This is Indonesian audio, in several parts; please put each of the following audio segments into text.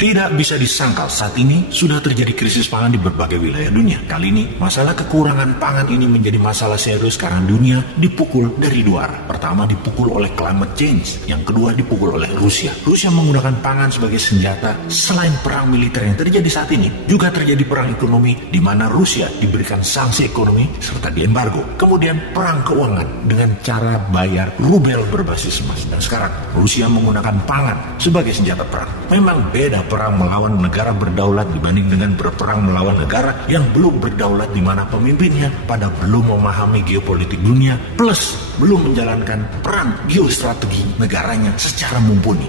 Tidak bisa disangkal saat ini sudah terjadi krisis pangan di berbagai wilayah dunia. Kali ini masalah kekurangan pangan ini menjadi masalah serius karena dunia dipukul dari dua arah. Pertama dipukul oleh climate change, yang kedua dipukul oleh Rusia. Rusia menggunakan pangan sebagai senjata. Selain perang militer yang terjadi saat ini, juga terjadi perang ekonomi di mana Rusia diberikan sanksi ekonomi serta diembargo. Kemudian perang keuangan dengan cara bayar rubel berbasis emas. Dan sekarang Rusia menggunakan pangan sebagai senjata perang. Memang beda perang melawan negara berdaulat dibanding dengan berperang melawan negara yang belum berdaulat di mana pemimpinnya pada belum memahami geopolitik dunia plus belum menjalankan peran geostrategi negaranya secara mumpuni.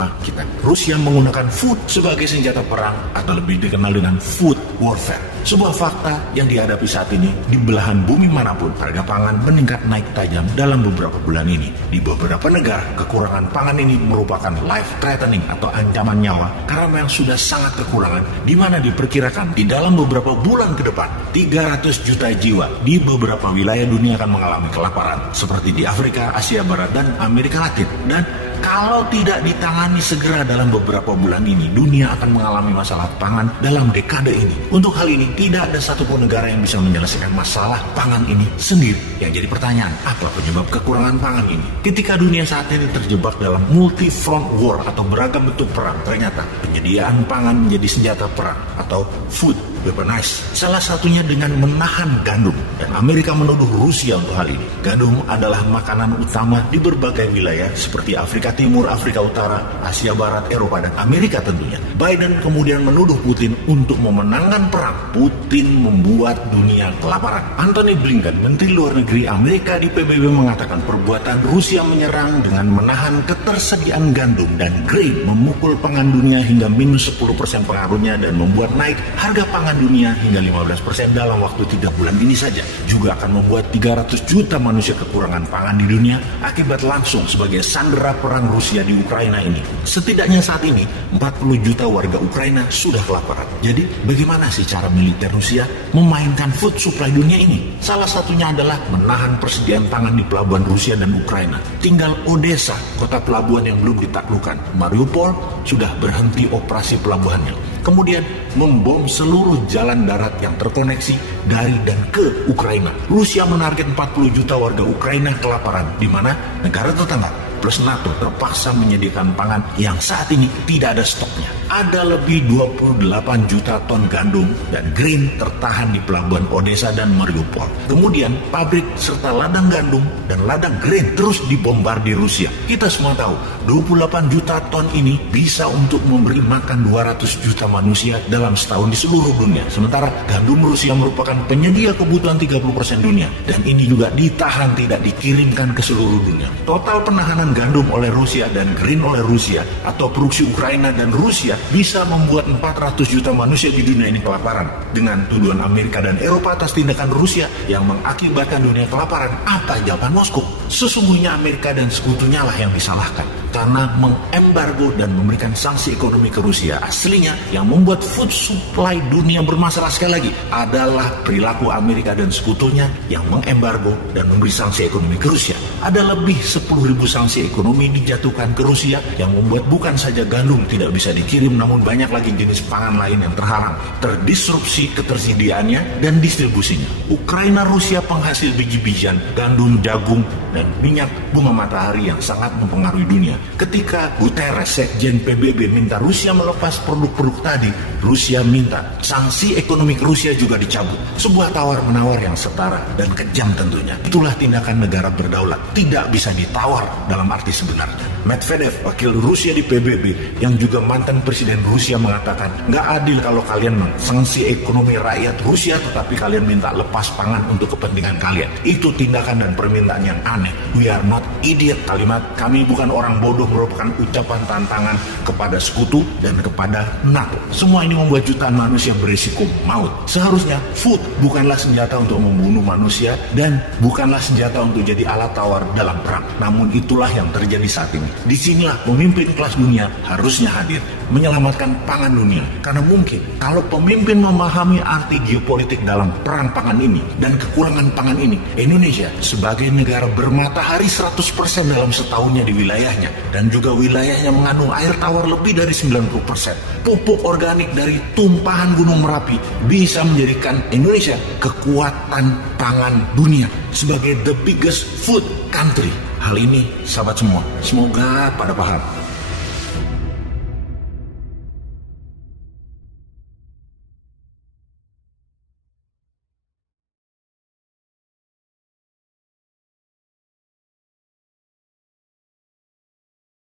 Rusia menggunakan food sebagai senjata perang atau lebih dikenal dengan food warfare. Sebuah fakta yang dihadapi saat ini di belahan bumi manapun, harga pangan meningkat naik tajam dalam beberapa bulan ini. Di beberapa negara, kekurangan pangan ini merupakan life threatening atau ancaman nyawa karena memang sudah sangat kekurangan, di mana diperkirakan di dalam beberapa bulan ke depan 300 juta jiwa di beberapa wilayah dunia akan mengalami kelaparan seperti di Afrika, Asia Barat, dan Amerika Latin. Dan kalau tidak ditangani segera dalam beberapa bulan ini, dunia akan mengalami masalah pangan dalam dekade ini. Untuk hal ini, tidak ada satupun negara yang bisa menyelesaikan masalah pangan ini sendiri. Yang jadi pertanyaan, apa penyebab kekurangan pangan ini? Ketika dunia saat ini terjebak dalam multi-front war atau beragam bentuk perang, ternyata penyediaan pangan menjadi senjata perang atau food weaponized. Salah satunya dengan menahan gandum. Dan Amerika menuduh Rusia untuk hal ini. Gandum adalah makanan utama di berbagai wilayah seperti Afrika Timur, Afrika Utara, Asia Barat, Eropa, dan Amerika tentunya. Biden kemudian menuduh Putin untuk memenangkan perang. Putin membuat dunia kelaparan. Anthony Blinken, Menteri Luar Negeri Amerika di PBB mengatakan perbuatan Rusia menyerang dengan menahan ketersediaan gandum dan grain memukul pangan dunia hingga minus 10% pengaruhnya dan membuat naik harga pangan dunia hingga 15% dalam waktu 3 bulan ini saja. Juga akan membuat 300 juta manusia kekurangan pangan di dunia akibat langsung sebagai sandera perang Rusia di Ukraina ini. Setidaknya saat ini 40 juta warga Ukraina sudah kelaparan. Jadi bagaimana sih cara militer Rusia memainkan food supply dunia ini? Salah satunya adalah menahan persediaan pangan di pelabuhan Rusia dan Ukraina. Tinggal Odessa, kota pelabuhan yang belum ditaklukkan. Mariupol sudah berhenti operasi pelabuhannya. Kemudian membom seluruh jalan darat yang terkoneksi dari dan ke Ukraina. Rusia menarget 40 juta warga Ukraina kelaparan, di mana negara tetangga plus NATO terpaksa menyediakan pangan yang saat ini tidak ada stoknya. Ada lebih 28 juta ton gandum dan grain tertahan di pelabuhan Odessa dan Mariupol. Kemudian pabrik serta ladang gandum dan ladang grain terus dibombardir Rusia. Kita semua tahu 28 juta ton ini bisa untuk memberi makan 200 juta manusia dalam setahun di seluruh dunia. Sementara gandum Rusia merupakan penyedia kebutuhan 30% dunia. Dan ini juga ditahan, tidak dikirimkan ke seluruh dunia. Total penahanan gandum oleh Rusia dan grain oleh Rusia atau produksi Ukraina dan Rusia bisa membuat 400 juta manusia di dunia ini kelaparan. Dengan tuduhan Amerika dan Eropa atas tindakan Rusia yang mengakibatkan dunia kelaparan, apa jawaban Moskow? Sesungguhnya Amerika dan sekutunya lah yang disalahkan karena mengembargo dan memberikan sanksi ekonomi ke Rusia. Aslinya yang membuat food supply dunia bermasalah sekali lagi adalah perilaku Amerika dan sekutunya yang mengembargo dan memberi sanksi ekonomi ke Rusia. Ada lebih 10.000 sanksi ekonomi dijatuhkan ke Rusia yang membuat bukan saja gandum tidak bisa dikirim, namun banyak lagi jenis pangan lain yang terhalang, terdisrupsi ketersediaannya dan distribusinya. Ukraina Rusia penghasil biji-bijian, gandum, jagung, dan minyak bunga matahari yang sangat mempengaruhi dunia. Ketika Guterres, Sekjen PBB, minta Rusia melepas produk-produk tadi, Rusia minta sanksi ekonomi ke Rusia juga dicabut. Sebuah tawar-menawar yang setara dan kejam tentunya. Itulah tindakan negara berdaulat. Tidak bisa ditawar dalam arti sebenarnya. Medvedev, wakil Rusia di PBB, yang juga mantan presiden Rusia mengatakan, nggak adil kalau kalian sanksi ekonomi rakyat Rusia tetapi kalian minta lepas pangan untuk kepentingan kalian. Itu tindakan dan permintaan yang aneh. We are not idiot. Kalimat kami bukan orang bodoh merupakan ucapan tantangan kepada sekutu dan kepada NATO. Semua ini membuat jutaan manusia berisiko maut. Seharusnya food bukanlah senjata untuk membunuh manusia dan bukanlah senjata untuk jadi alat tawar dalam perang. Namun itulah yang terjadi saat ini. Disinilah pemimpin kelas dunia harusnya hadir. menyelamatkan pangan dunia. Karena mungkin kalau pemimpin memahami arti geopolitik dalam perang pangan ini dan kekurangan pangan ini, Indonesia sebagai negara bermatahari 100% dalam setahunnya di wilayahnya, dan juga wilayahnya mengandung air tawar lebih dari 90%. Pupuk organik dari tumpahan Gunung Merapi bisa menjadikan Indonesia kekuatan pangan dunia sebagai the biggest food country. Hal ini, sahabat semua, semoga pada paham.